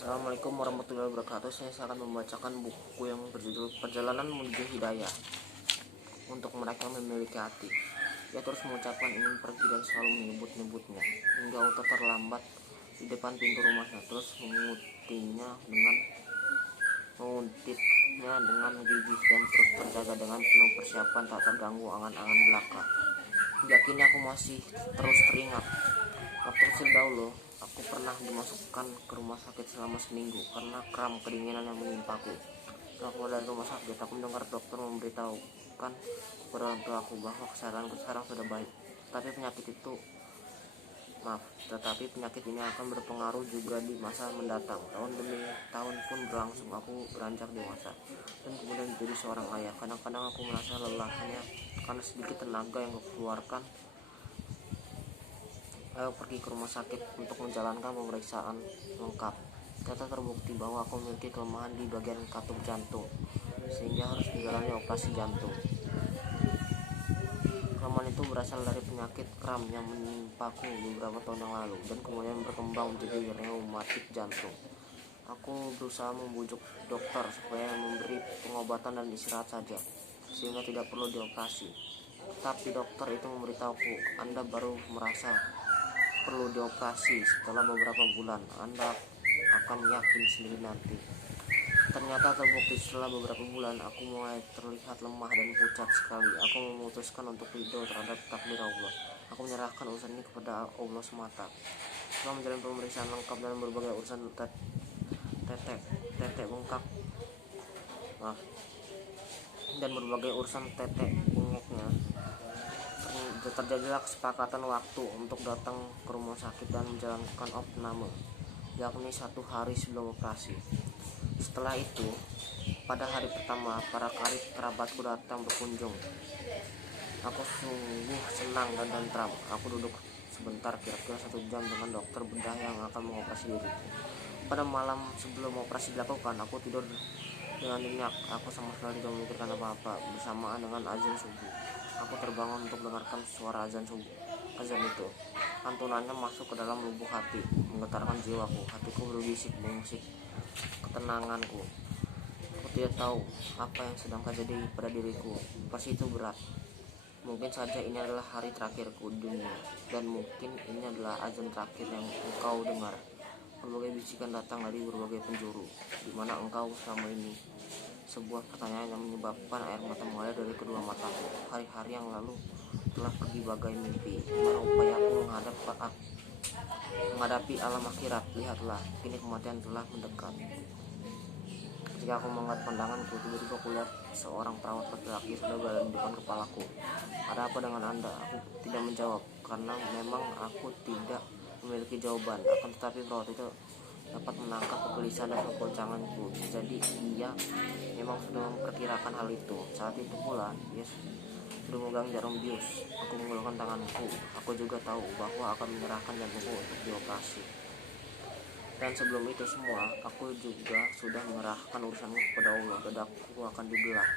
Assalamualaikum warahmatullahi wabarakatuh. Saya akan membacakan buku yang berjudul Perjalanan Menuju Hidayah untuk mereka yang memiliki hati. Ia terus mengucapkan ingin pergi dan selalu menyebut-nyebutnya hingga Uta terlambat di depan pintu rumahnya, terus menguntitnya dengan gigih dan terus terjaga dengan penuh persiapan tak terganggu angan-angan belaka. Hingga kini aku masih terus teringat. Waktu kecil dahulu, aku pernah dimasukkan ke rumah sakit selama seminggu karena kram kedinginan yang menimpaku. Setelah keluar dari rumah sakit, aku mendengar dokter memberitahukan kepada orang tua aku bahwa kesehatanku sekarang sudah baik. Tetapi penyakit ini akan berpengaruh juga di masa mendatang. Tahun demi tahun pun berlangsung, aku beranjak dewasa dan kemudian menjadi seorang ayah. Kadang-kadang aku merasa lelah hanya karena sedikit tenaga yang kukeluarkan. Ayo pergi ke rumah sakit untuk menjalankan pemeriksaan lengkap. Ternyata terbukti bahwa aku memiliki kelemahan di bagian katup jantung, sehingga harus menjalani operasi jantung. Kelemahan itu berasal dari penyakit kram yang menimpaku beberapa tahun yang lalu dan kemudian berkembang menjadi reumatik jantung. Aku berusaha membujuk dokter supaya memberi pengobatan dan istirahat saja, sehingga tidak perlu dioperasi. Tapi dokter itu memberitahuku, Anda baru merasa perlu dioperasi setelah beberapa bulan. Anda akan yakin sendiri nanti. Ternyata terbukti setelah beberapa bulan aku mulai terlihat lemah dan pucat sekali. Aku memutuskan untuk ridho terhadap takdir Allah. Aku menyerahkan urusan ini kepada Allah semata. Setelah menjalani pemeriksaan lengkap dan berbagai urusan tetek bengoknya, terjadilah kesepakatan waktu untuk datang ke rumah sakit dan menjalankan opname, yakni 1 hari sebelum operasi. Setelah itu, pada hari pertama, para kerabatku datang berkunjung. Aku sungguh senang dan tentram. Aku duduk sebentar, kira-kira 1 jam dengan dokter bedah yang akan mengoperasi diri. Pada malam sebelum operasi dilakukan, aku tidur dengan nyenyak. Aku sama sekali tidak memikirkan apa-apa. Bersamaan dengan azan subuh, aku terbangun untuk mendengarkan suara azan subuh. Azan itu, lantunannya masuk ke dalam lubuk hati, menggetarkan jiwaku. Hatiku berbisik mengusik ketenanganku. Aku tidak tahu apa yang sedang terjadi pada diriku. Pasti itu berat. Mungkin saja ini adalah hari terakhirku di dunia, dan mungkin ini adalah azan terakhir yang engkau dengar. Berbagai bisikan datang dari berbagai penjuru. Di mana engkau selama ini? Sebuah pertanyaan yang menyebabkan air mata mengalir dari kedua mataku. Hari-hari yang lalu telah pergi bagai mimpi. Di mana upayaku menghadapi alam akhirat. Lihatlah, kini kematian telah mendekat. Ketika aku mengangkat pandanganku, tiba-tiba aku lihat seorang perawat laki-laki sudah berada di depan kepalaku. Ada apa dengan Anda? Aku tidak menjawab, karena memang aku tidak memiliki jawaban. Akan tetapi perawat itu dapat menangkap kegelisahan dan kegoncanganku. Jadi ia memang sudah memperkirakan hal itu. Saat itu pula ia sudah memegang jarum bius. Aku mengulurkan tanganku. Aku juga tahu bahwa akan menyerahkan jantungku untuk dioperasi. Dan sebelum itu semua, aku juga sudah menyerahkan urusanku kepada Allah. Dadaku akan dibelah,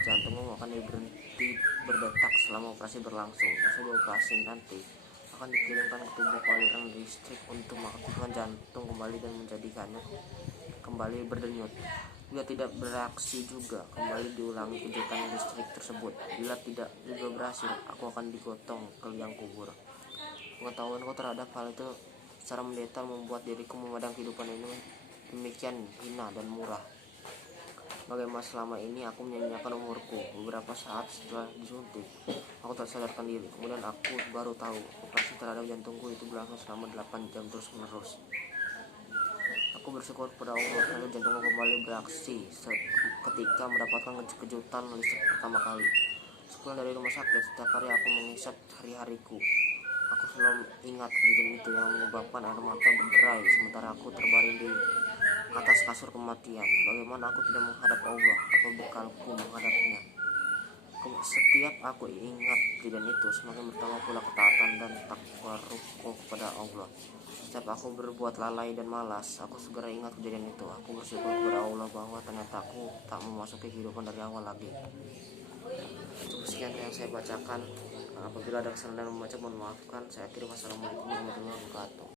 jantungmu akan berhenti berdetak selama operasi berlangsung. Usai dioperasi nanti akan dikirimkan ke tubuhku aliran listrik untuk mengaktifkan jantung kembali dan menjadikannya kembali berdenyut. Bila tidak bereaksi juga, kembali diulangi kejutan listrik tersebut. Bila tidak juga berhasil, aku akan digotong ke liang kubur. Pengetahuanku terhadap hal itu secara mendetail membuat diriku memandang kehidupan ini demikian hina dan murah. Bagaimana selama ini aku menyanyiakan umurku. Beberapa saat setelah disuntik, aku tak sadarkan diri. Kemudian aku baru tahu operasi terhadap jantungku itu berlangsung selama 8 jam terus menerus. Aku bersyukur kepada Allah karena jantungku kembali beraksi ketika mendapatkan kejutan listrik pertama kali. Sepulang dari rumah sakit, setiap hari aku menghisap hari-hariku. Aku selalu ingat kejadian itu yang menyebabkan air mata berderai sementara aku terbaring di atas kasur kematian. Bagaimana aku tidak menghadap Allah? Apa bekalku menghadapnya? Setiap aku ingat kejadian itu, semakin bertambah pula ketaatan dan takwaruku kepada Allah. Setiap aku berbuat lalai dan malas, aku segera ingat kejadian itu. Aku bersyukur kepada Allah bahwa ternyata aku tak memasuki kehidupan dari awal lagi. Cukup sekian yang saya bacakan. Apabila ada kesalahan dalam membaca, mohon maafkan. Saya akhiri. Wassalamualaikum warahmatullahi wabarakatuh.